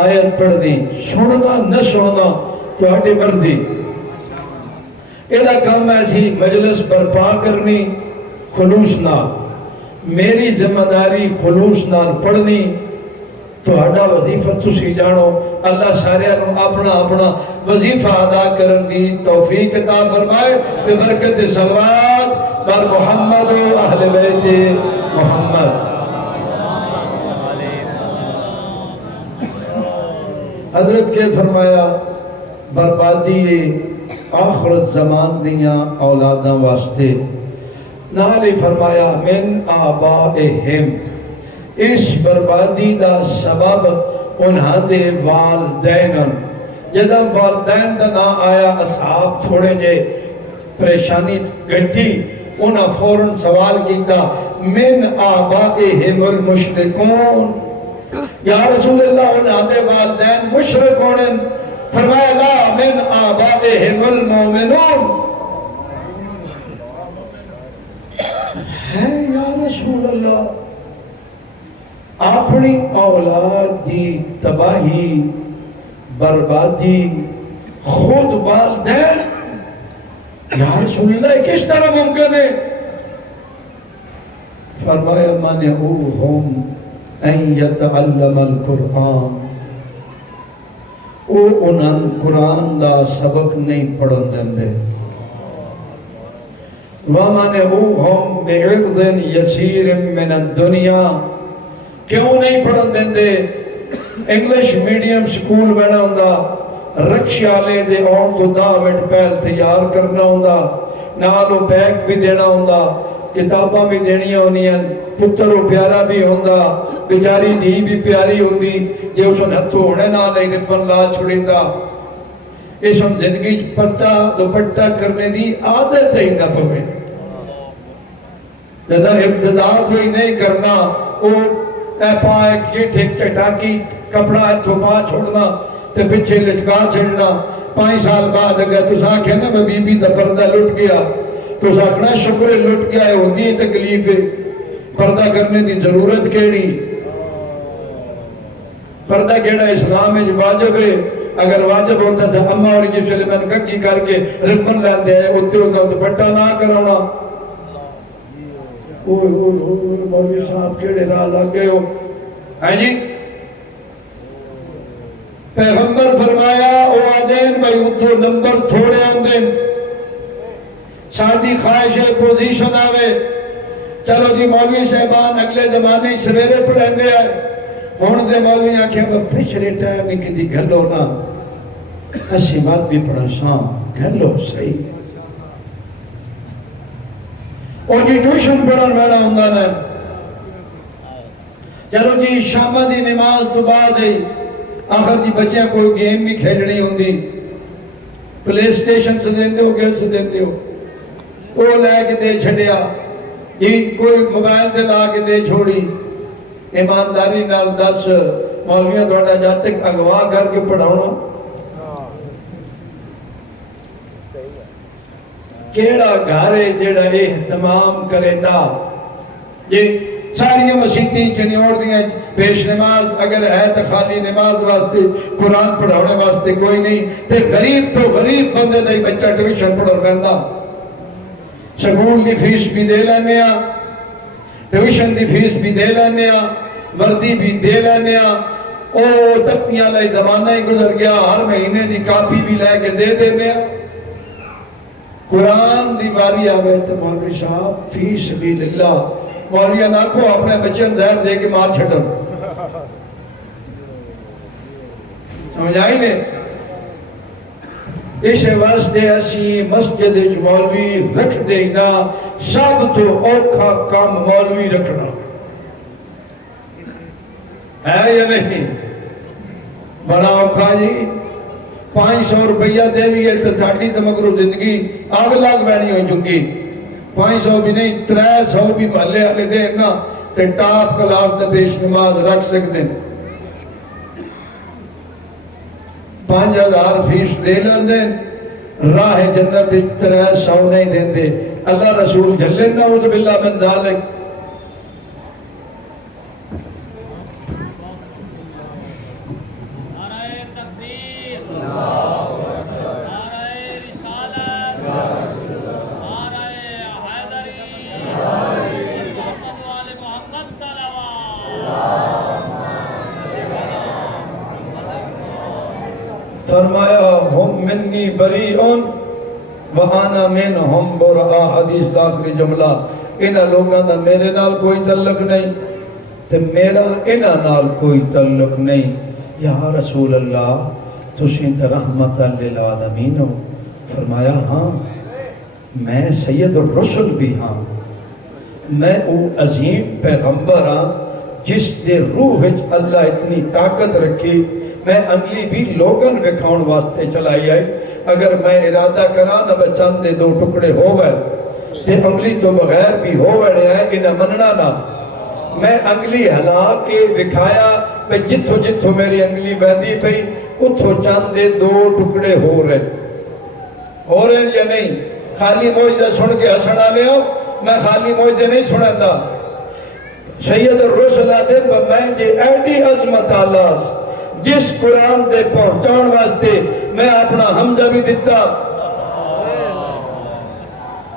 آیت پڑھنی سننا نہ سننا تو ہٹی مرضی ایدہ کام ایسی مجلس برپا کرنی خلوص نال میری ذمہ داری خلوص نال پڑھنی تہاڈا وظیفہ تسی جانو اللہ سارے اپنا اپنا وظیفہ ادا کرن دی توفیق عطا فرمائے برکت صلوات بر محمد و اہل بیت محمد حضرت کے فرمایا بربادی آخر زمان دیاں اولاداں واسطے نالی فرمایا من آبائہم اس بربادی دا سبب انہاں دے والدین جدہ والدین دا نہ آیا اصحاب تھوڑے جے پریشانی گھٹی انہاں فوراً سوال کیتا من آبائہم المشرکون یا رسول اللہ انہاں دے والدین مشرک ہونے فرمایا لا من آبائہم المومنون ہے یا رسول اللہ اپنی اولاد دی تباہی بربادی خود والدین یا رسول اللہ کس طرح ممکن ہے فرمایا منعوہم ان یتعلم القرآن او انہاں قرآن دا سبق نہیں پڑھن دے وَمَنِعُوهُمْ بِعِرْضٍ يَسِيرٍ مِّنَ الدُّنْيَا کیوں نہیں پڑھن دے انگلش میڈیم سکول بنا ہوندا رکشالے دے آن تو 10 منٹ پہل تیار کرنا ہوندا نالو بیگ بھی دینا ہوندا کتاباں بھی دینیاں ہونیاں پتر و پیارا بھی ہوندا بیچاری دھی بھی پیاری ہوندی جے اس ہتھوں ہونے نہ لے رپن لا چھڑیندا اس ہم زندگی پٹا دوپٹا کرنے دی عادت ہی نہ پوے جدہ ابتدا کوئی نہیں کرنا او پائے جیٹ ایک چٹاکی کپڑا تھوپا چھوڑنا تے پچھے لچکا چھڑنا 5 سال بعد اگر تو ساکھے نا میں بی بی دا پردہ لٹ گیا تو ساکھنا شکر لٹ گیا ہے ہوتی ہے تکلیف ہے پردہ کرنے دی ضرورت کیڑی پردہ کیڑا اسلام ہے واجب ہے اگر واجب ہوتا تھا اماں اور جس سے میں ککی کر کے ربن لیندے ہیں اتنے ہوتا دوپٹا نہ کرانا مولوی صاحب کیڑے راہ لگ گئے ہو ہے جی پیغمبر فرمایا او آدین بھائی اتو نمبر تھوڑے ہوندے سادی خواہش ہے پوزیشن آوے چلو جی مولوی صاحبان اگلے زمانے سویرے پڑھیں دے آئے ہون دے مولوی آنکھیں وہ پچھلے ٹائم میں کدی گھلو نا اسی بات بھی پڑھا ساں گھلو صحیح اور جی ٹیوشن پڑھن والا ہوں گا نا چلو جی شامہ دی نماز تو بعد ہے آخر جی بچیاں کوئی گیم بھی کھیلنی ہوں دی پلے سٹیشن سے دیندے ہو گیل سے دیندے ہو وہ لے کے دے چھڑیا جی کوئی موبائل دے لا کے دے چھوڑی ایمانداری نال 10 مولویاں تھوڑا جات تک اگوا کر کے پڑھاؤنا کیڑا گھارے جیڑا اہتمام کرے دا یہ ساری مسیحی چنیوڑ دیا پیش نماز اگر ہے تو خالی نماز واسطے قرآن پڑھانے واسطے کوئی نہیں تے غریب تو غریب بندے دا ہی بچہ ٹیوشن پڑھو رہندا سکول دی فیس بھی دے لینے ٹیوشن دی فیس بھی دے لینے وردی بھی دے لینے او تختیاں لئے زمانہ ہی گزر گیا ہر مہینے دی کاپی بھی لے کے دے دینے قرآن دی باری آوے تو مولوی صاحب فی سبیل اللہ مولویاں نہ کو اپنے بچے زہر دے کے مار چھڑو سمجھ آئی نے اس واسطے اسی مسجد مولوی رکھ دینا سب تو اوکھا کام مولوی رکھنا ہے یا نہیں بڑا اوکھا جی 500 روپیہ دے بھی ہے تو ساڑھی تمکرو زندگی آگ لاغ بینی ہو چکی 500 بھی نہیں 300 بھی بھلے آلے دے نا تے ٹاپ کلاس تے پیش نماز رکھ سکتے 5000 فیس دے لیں راہ جنت 300 نہیں دیں دے اللہ رسول جلے نعوذ باللہ من ذالک نعرہ رسالت نعرہ حیدری منی بریئن وَأَنَا مِنْهُمْ بُرَآ حدیث دا آخری جملہ انہاں لوگاں دا میرے نال کوئی تعلق نہیں تے میرا انہاں نال کوئی تعلق نہیں. یا رسول اللہ تسیں تے رحمت للعالمین ہو. فرمایا ہاں میں سید الرسل بھی ہاں, میں او عظیم پیغمبر ہاں جس دے روح وچ اللہ اتنی طاقت رکھی. میں انگلی بھی لوگن وکھاؤن واسطے چلائی آئی. اگر میں ارادہ کرا نہ بچان دے دو ٹکڑے ہو گئے تے انگلی تو بغیر بھی ہو گئے ہیں انہیں مننا نہ. میں انگلی ہلا کے دکھایا پہ جتھو جتھو میری انگلی بہتی پئی اتھو چاند دے دو ٹکڑے ہو رہے یا نہیں. خالی موجدہ سن کے ہسن آ ہو, میں خالی موجدہ نہیں سنندا. سید الرسل آتے میں جی ایڈی عظمت اللہ جس قرآن دے پہنچان واسطے میں اپنا حمزہ بھی دیتا,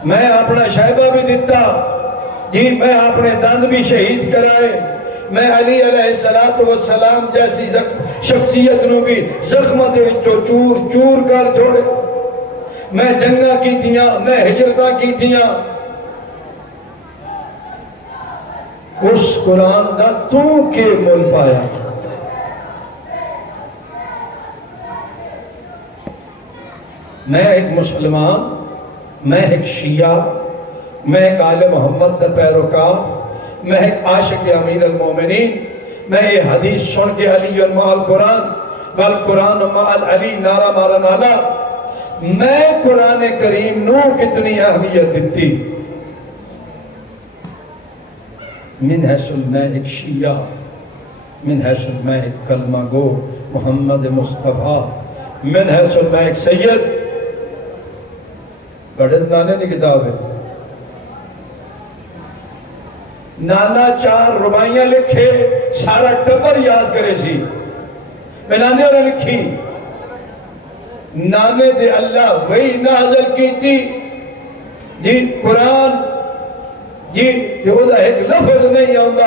میں اپنا شائبہ بھی دیتا جی, میں اپنے دند بھی شہید کرائے, میں علی علیہ السلام جیسی شخصیت نو بھی زخمت وچوں چور چور کر چھوڑے. میں جنگاں کی تیاں, میں ہجرتاں کی تیاں. اس قرآن دا تو کے مول پایا. میں ایک مسلمان, میں ایک شیعہ, میں ایک آل محمد دا پیروکار, میں ایک عاشق امیر المومنین. میں یہ حدیث سن کے علی مع القرآن والقرآن مع العلی نعرہ مارا نالا. میں قرآن کریم نو کتنی اہمیت دیتی. من حیث میں ایک شیعہ, من حیث میں ایک کلمہ گو محمد مصطفیٰ, من حیث میں ایک سید. بڑے نانے کی کتاب ہے. نانا 4 ربائیاں لکھے, سارا ٹبر یاد کرے سی. میں نانے اور لکھی, نانے دے اللہ وہی نازل کی تھی جی. قرآن جی جو دا ایک لفظ نہیں آؤں,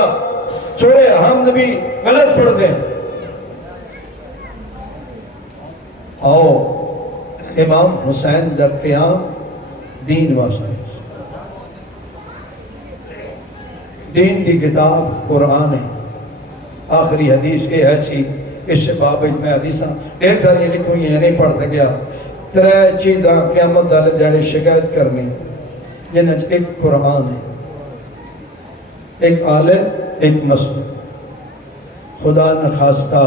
سورہ حمد بھی غلط پڑھ دیں. آؤ امام حسین دا قیام دین واسطے, دین کی کتاب قرآن ہے. آخری حدیث کے ایسی اس سے بابت میں حدیثاں ڈھیر ساری لکھوں یہ نہیں پڑھ سکیا. 3 چیزاں قیامت دل جاڑے شکایت کرنی جنہیں ایک قرآن ہے, ایک عالم, ایک مسجد. خدا نہ خواستہ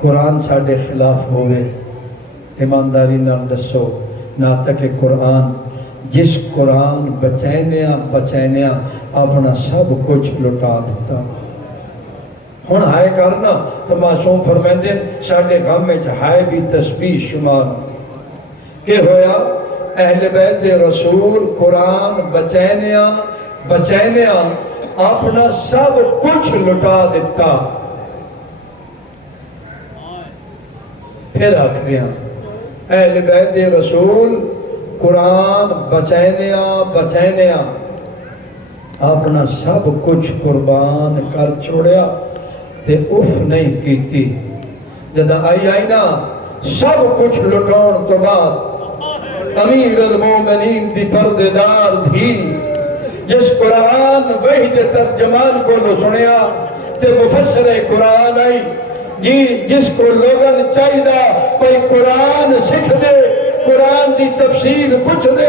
قرآن ساڑھے خلاف ہوئے, ایمانداری نہ دسو نہ تک قرآن جس قرآن بچینیاں اپنا سب کچھ لٹا دیتا. ہن ہائے کرنا تو معصوم فرمائندے ساڈے غم وچ ہائے بھی تسبیح شمار. کہ ہویا اہل بیت رسول قرآن بچینیاں اپنا سب کچھ لٹا دیتا. پھر آخریاں اہل بیت رسول قرآن بچینیاں اپنا سب کچھ قربان کر چھوڑیا تے اف نہیں کیتی. جدہ آئی نا سب کچھ لٹاؤن تو بعد امیر المومنین دی پردیدار تھی جس قرآن وحی دے ترجمان کو لو سنیا تے مفسر قرآن آئی جی, جس کو لوگن چاہیدہ کوئی قرآن سکھ دے, قرآن دی تفسیر پوچھ دے,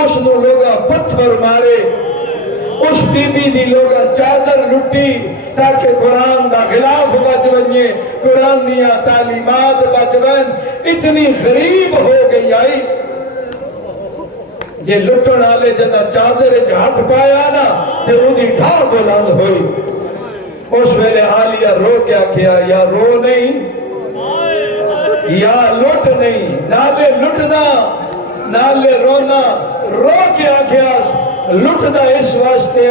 اس نو لوگا پتھر مارے. اس بی بی دی لوگا چادر لٹی تاکہ قرآن دا غلاف بچ بنیے, قرآن دیا تعلیمات بچ بن. اتنی غریب ہو گئی آئی یہ لٹن آلے جنہ چادر ہاتھ پایا نا تے وہ دی ڈھار بلند ہوئی. اس ویلے آلیہ رو کیا کیا, یا رو نہیں یا لٹ نہیں, نالے لٹنا نالے رونا. رو کیا کیا لٹنا اس واسطے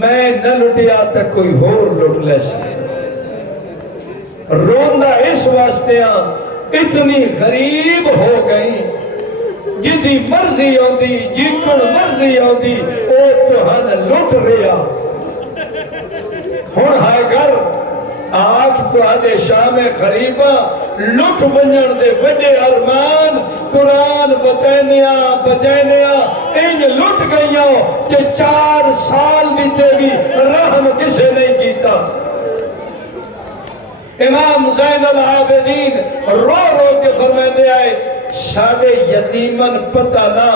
میں نہ لٹیا تک کوئی اور لٹ لے سکے. رونا اس واسطے اتنی غریب ہو گئی جدی مرضی آدھی جیکن مرضی آدھی او تو ہن لٹ رہا. ہن ہائے گر آنکھ تو آدھے شام غریبہ لٹ بنجن دے وڈے ارمان مرنیا بجینیا انج لٹ گئیاں کہ 4 سال دیتے بھی رحم کسے نہیں کیتا۔ امام زین العابدین رو رو کے فرمائے آئے ساڑے یتیمن پتہ نہ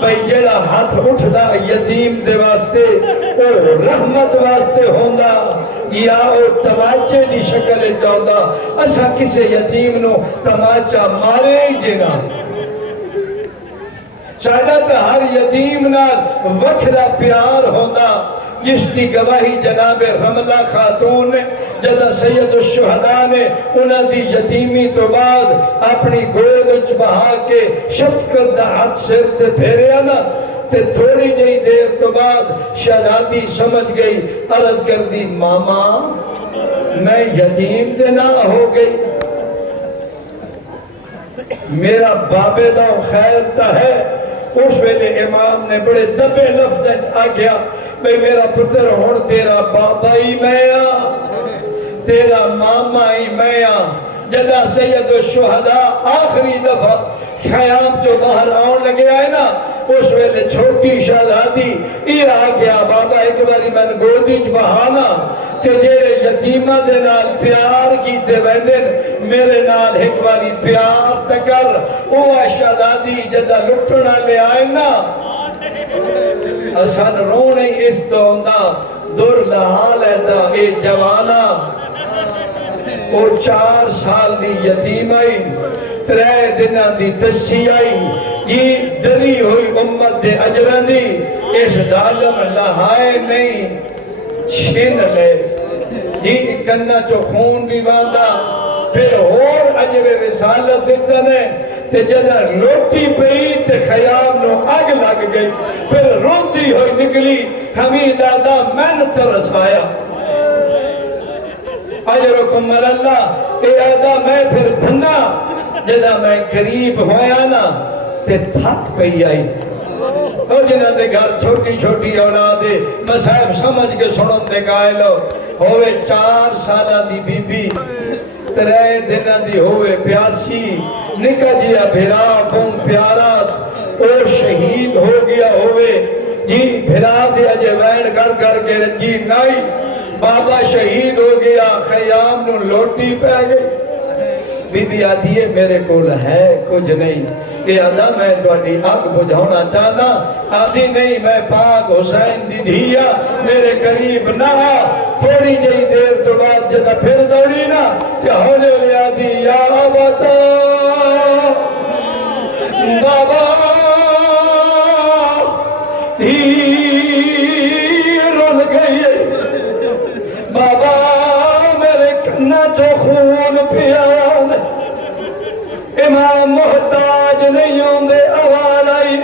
بھئی جڑا ہاتھ اٹھدا یتیم دے واسطے او رحمت واسطے ہوندا یا او تماچے دی شکل چاہتا اسا کسے یتیم نو تماچا مارے ہی جنا ساڑا تا ہر یتیم نال وکھرا پیار ہوندا جس کی گواہی جناب رملہ خاتون نے جدہ سید الشہداء نے انہاں دی یتیمی تو بعد اپنی گود اچ بہا کے شفقت دا ہاتھ سر تے پھیرے آنا تے تھوڑی جئی دیر تو بعد شہزادی سمجھ گئی عرض کر دی ماما میں یتیم تے نہ ہو گئی میرا بابے دا خیر تا ہے۔ اس ویلے امام نے بڑے دبے لفظ آ گیا بھئی میرا پتر ہون تیرا بابا ہی میں تیرا ماما ہی میں جدا سید الشہداء آخری دفعہ خیام جو باہر آن لگے آئے نا اس ویلے چھوٹی شہزادی یہ آ گیا بابا ایک باری میں گودی بہانا کہ جیرے یتیمہ دے نال پیار کیتے ویندن میرے نال ایک باری پیار تکر او شہزادی جدا لٹنا لے آئے نا اسان رونے اس دوندہ در لحال ایتا اے جوانا اور 4 سال دی یتیم آئی 3 دنہ دی تسی آئی یہ دری ہوئی امت دے اجران دی اس ظالم لہائے نہیں چھن لے یہ کنہ چو خون بھی باندھا پھر اور اجر رسالت دیتا نے تے جدہ لوٹی پئی تے خیام نو آگ لگ گئی پھر روتی ہوئی نکلی ہمیں دادا میں ترس آیا اجرکم اللہ اے آدھا میں پھر بھنا جدہ میں قریب ہویا نا تے تھک پئی آئی اور جنہ دے گھر چھوٹی چھوٹی اولادے مسائب سمجھ کے سنن دے گائلو ہوئے 4 سالہ دی بی بی 3 دنہ دی ہوئے پیاسی نکا جیا بھرا بم پیاراس او شہید ہو گیا ہوئے جی بھرا دیا جے وین گھر گھر کے رجی نائی بابا شہید ہو گیا خیام نو لوٹی پہ گئی بی بی آدھی ہے میرے کول ہے کچھ نہیں کہ آدھا میں توڑی آگ بجھونا چاہنا آدھی نہیں میں پاک حسین دی دھیا میرے قریب نہ تھوڑی جئی دیر تو بعد جدہ پھر دوڑی نا کہ ہولے لے آدھی یا آباتا بابا دھی رول گئی بابا میرے کنہ چو خون پیان امام محتاج نہیں ہوں دے آوال آئی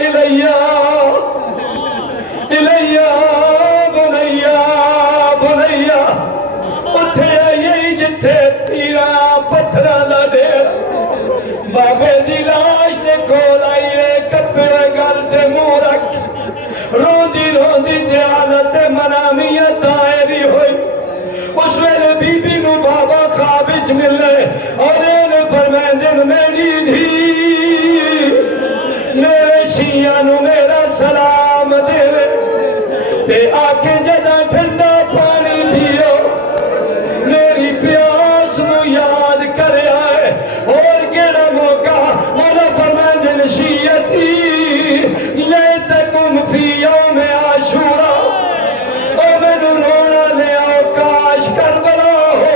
الیہ بنیا بنیا اٹھے آئی جتھے تیرا پتھرہ دا دیر بابے دی لاش دے کول آئیے کپڑے گل دے مورک روندی روندی دے حالت منامیت آئیری ہوئی اس ویلے بی بی نو بابا خوابج ملے اور انہیں فرمائیں دن میری دھی میرے شیعہ نو میرا سلام دے تے آکے جدہ ٹھنڈا پانی پیو میری پیاس نو یاد کرے آئے اور گیڑا موقع مولا فرمائیں دن شیعتی لیتکم فی یوم عاشورہ اور میں نو رونا لے آؤ کاش کربلا ہو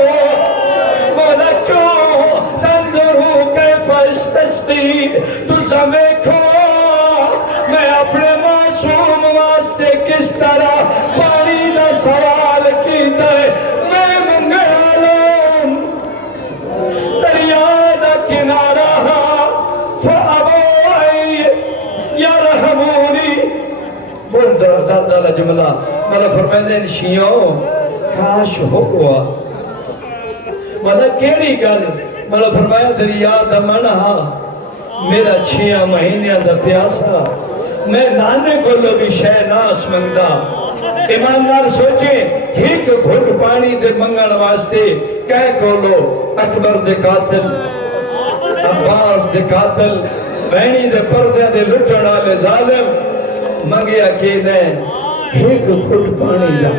مولا کیوں تندرو کیف استسقی تو سمیکھو میں اپنے معصوم واسطے کس طرح پانی نہ سوال کی دے میں منگلوں دریا دا کنارہ فابوئی یرحمونی بردر زادہ جملہ مالا فرمیدین شیعوں کاش ہو گوا مالا کیڑی گل مالا فرمایا دریا دا منہا میرا 6 مہینے دا پیاسا میں نانے کو لو بھی شے ناس منگدا ایماندار سوچے ایک گھٹ پانی دے منگن واسطے کہہ کو لو اکبر دے قاتل عباس دے قاتل بہنی دے پردے دے لٹن والے ظالم منگیا کہ نے ایک خود پانی دا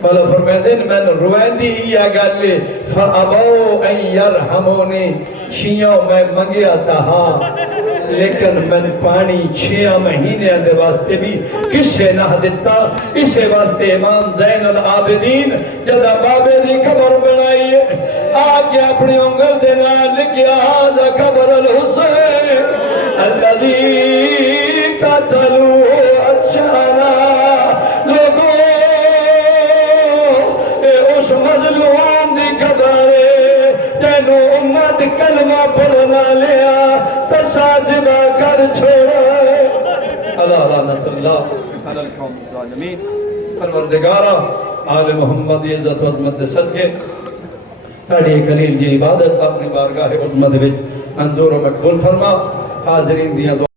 مولا فرماتے ہیں میں نے روایتی یا گالے فَأَبَوْا أَن يَرْحَمُونِ شیعوں میں منگیا تھا ہاں لیکن میں نے پانی 6 مہینے دے واسطے بھی کسے نہ دیتا اسے واسطے امام زین العابدین جدہ بابے دی قبر بنائی آگے اپنی انگل دینا لکھیا آدھا قبر الحسین الذي قتلوا اچھانا لوگوں اس مظلوم دی قبر تینو امت کلمہ پڑھنا لیا تساجدہ کر چھوڑا اللہ لعنت اللہ علی القوم الظالمین پروردگارہ آل محمد عزت و عظمت صدقے ساڑی قلیل جی عبادت اپنی بارگاہ عظمت وچ منظور و مقبول فرما حاضرین دیا